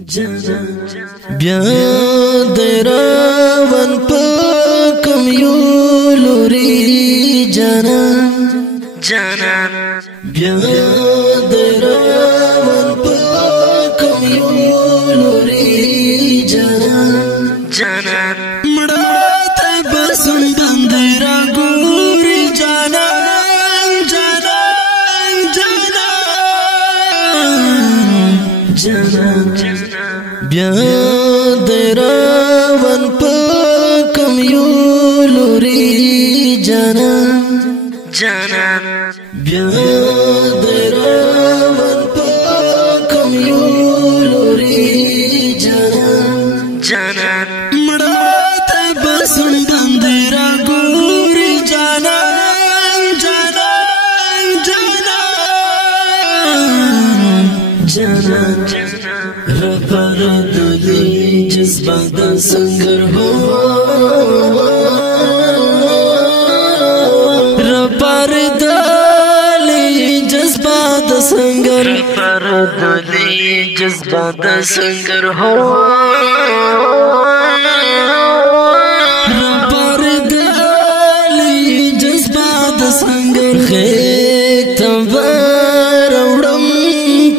بیا دراون پکم یو لوری جانان بیا دراون پکم یو لوری جانان مڑا تا بسن بندرا گوری جانان بیا دراون پکم یو لوری جانان بیا دراون پکم یو لوری جانان مڑا تا بسن بندرا گوری جانان رپر دلی جذبات سنگر ہو رپر دلی جذبات سنگر رپر دلی جذبات سنگر ہو رپر دلی جذبات سنگر خیک تبار اوڑم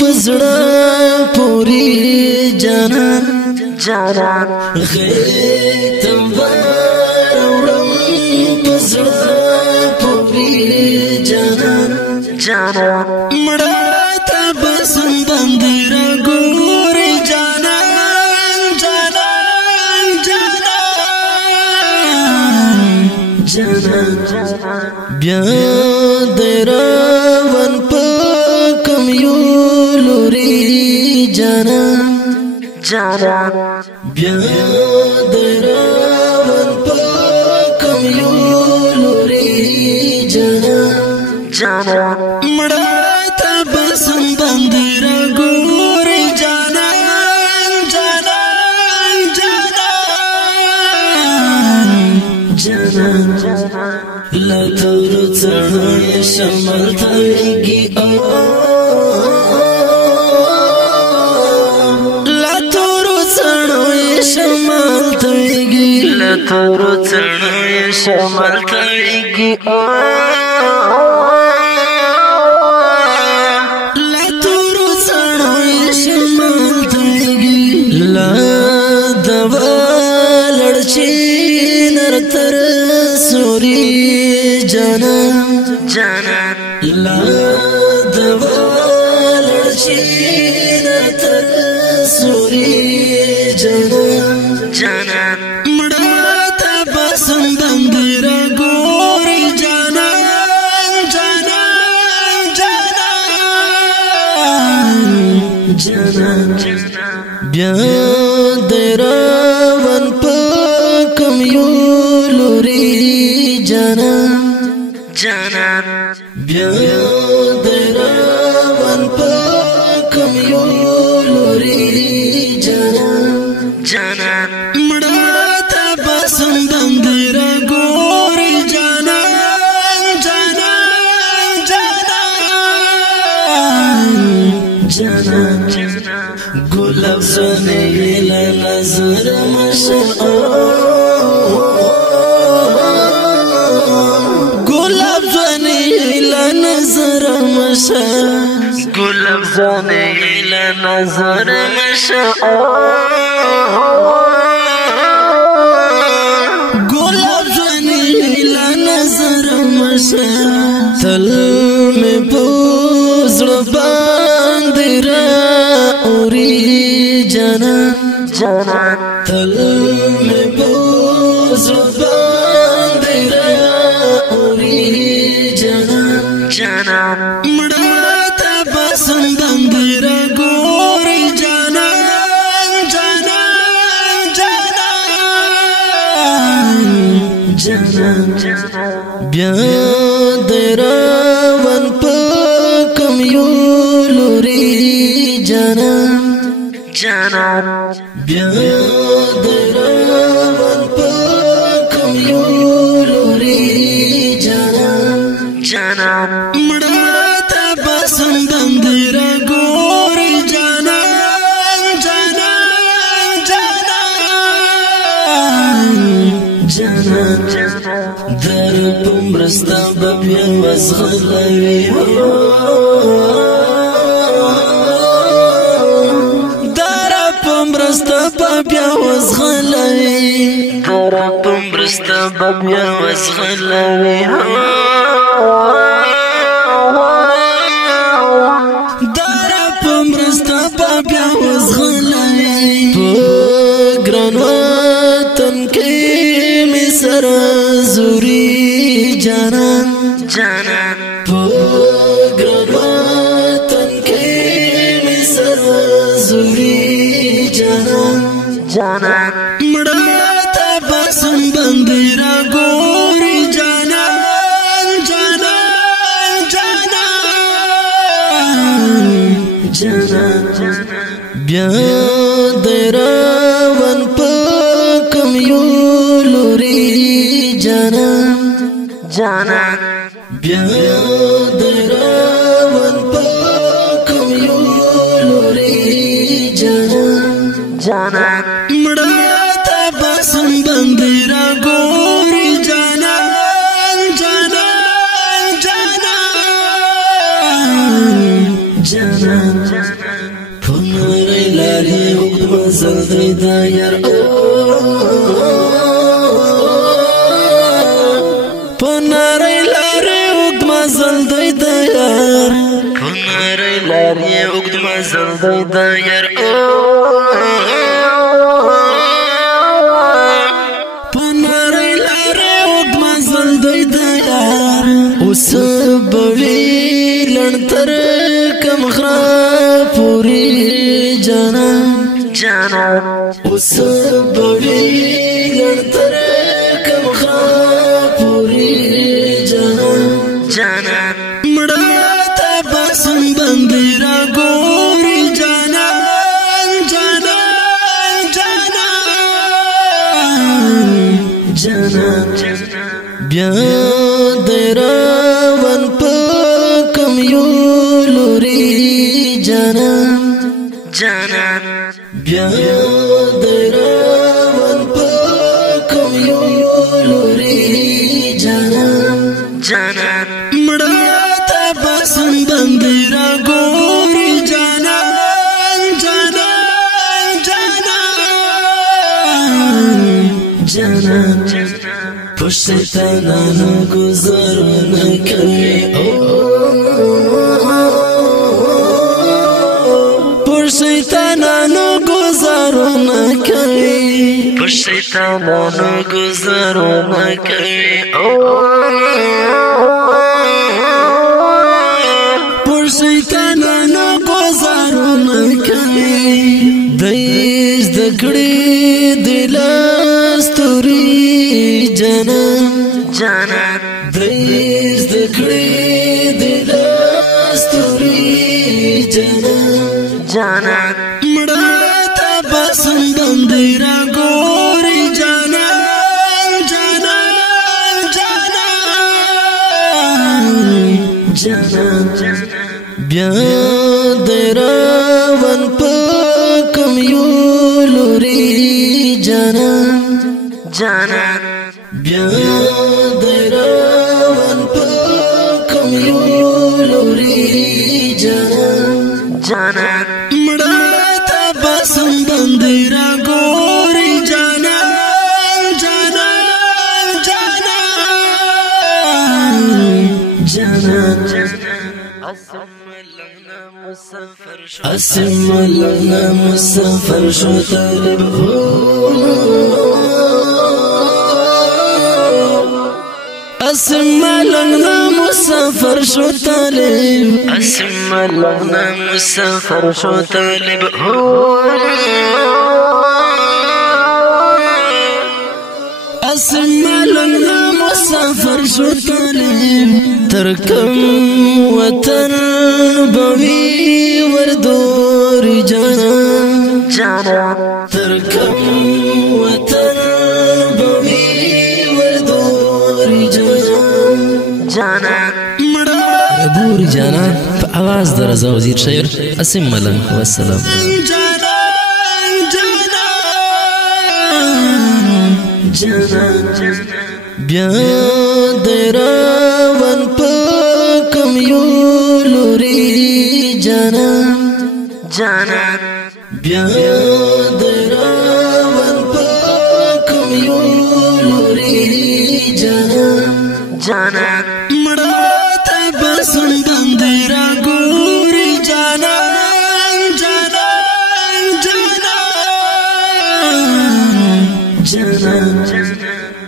پزڑا پوری جانان خیک تبار اوڑم پزڑا پوری جانان مڑا تا بسن بندرا گوری جانان بیا دراون پکم یو لوری جانان بیا دراون پکم یو لوری جانان مڑا تا بسن بندرا گوری جانان لطور چڑھوی شمال تھویگی لطور چڑھوی شمال تھویگی لطور چڑھوی شمال تھویگی لطور چڑھوی شمال تھویگی لا دوا لڑچی نرتر سوری جانان لا دوا لڑچی نرتر سوری جانان مڑا تا بسن بندرا گوری جانان بیا دراون پکم یو لوری جانان بیا دراون پکم یو لوری جانان مڑا تا بسن بندرا گوری جانان گلاب زنی لنظر مشعر گلاب زنی لنظر مشعر گلاب زنی لنظر مشعر گلاب زنی لنظر مشعر تل میں پوزڑ باندرا اوری جانان تل میں پوزڑ باندرا اوری جانان مڑا تا بسن بندرا گوری جانان بیا دراون پکم یو لوری جانان بیا دراون پکم یو لوری جانان مڑا تا بسن بندرا گوری جانان مرستا بیا وزغلوي دارا پمرستا بیا وزغلوي دارا پمرستا بیا وزغلوي دارا پمرستا بیا وزغلوي پګران وطن کې می سر زوري جانان جانان پګران وطن کې می سر زوري جانان جانان مړه ته باسم بندرا ګوري جانان جانان جانان جانان بیا دراون پکم یو لوري جانان جانان بیا دراون پکم یو لوري جانان جانان مړه ته باسم بندرا ګوري جانان جانان جانان جانان پنری لاری وقت مزل دی دا یار پنری لاری وقت مزل دی دا یار پنری لاری وقت مزل دی دا یار پنری لاری وقت مزل دی دا یار اوس بوی لړتر کم خرا پوری جانان جانان اوس بوی لړتر کم خرا پوری جانان جانان مړه ته باسم بندرا ګوري جانان جانان جانان جانان بیا دراون پکم یو لوري جانان جانان بیا دراون پکم یو لوري جانان جانان مړه ته باسم بندرا ګوري جانان جانان جانان جانان پشتانانو گزارونه کوي پشتانانو گزارونه کوي پشتانانو گزارونه کوي پشتانانو گزارونه کوي دیش دکړي دلستوري جانان جانان دیش دکړي دلستوري جانان جانان مړه ته باسم بندرا ګوري جانان جانان جانان جانان بیا دراون پکم یو لوري جانان جانان بیا دراون پکم یو لوري جانان جانان مړه ته باسم بندرا ګوري جانان جانان جانان اسم لنا مسافر شو طالب اسم لنا مسافر شو طالب اسم لنا مسافر شو طالب اسم لنا مسافر شو طالب ترکم وطن بوی وردور جانان جانان ترکم وطن بوی وردور جانان جانان دور جانان په आवाज در رضا وزیر شاعر اسم ملنګ والسلام جانان بیا دراون پکم یو لوري جانان جانان بیا دراون پکم یو لوري جانان جانان مړه ته بسندم درا ګوري جانان جانان جانان جانان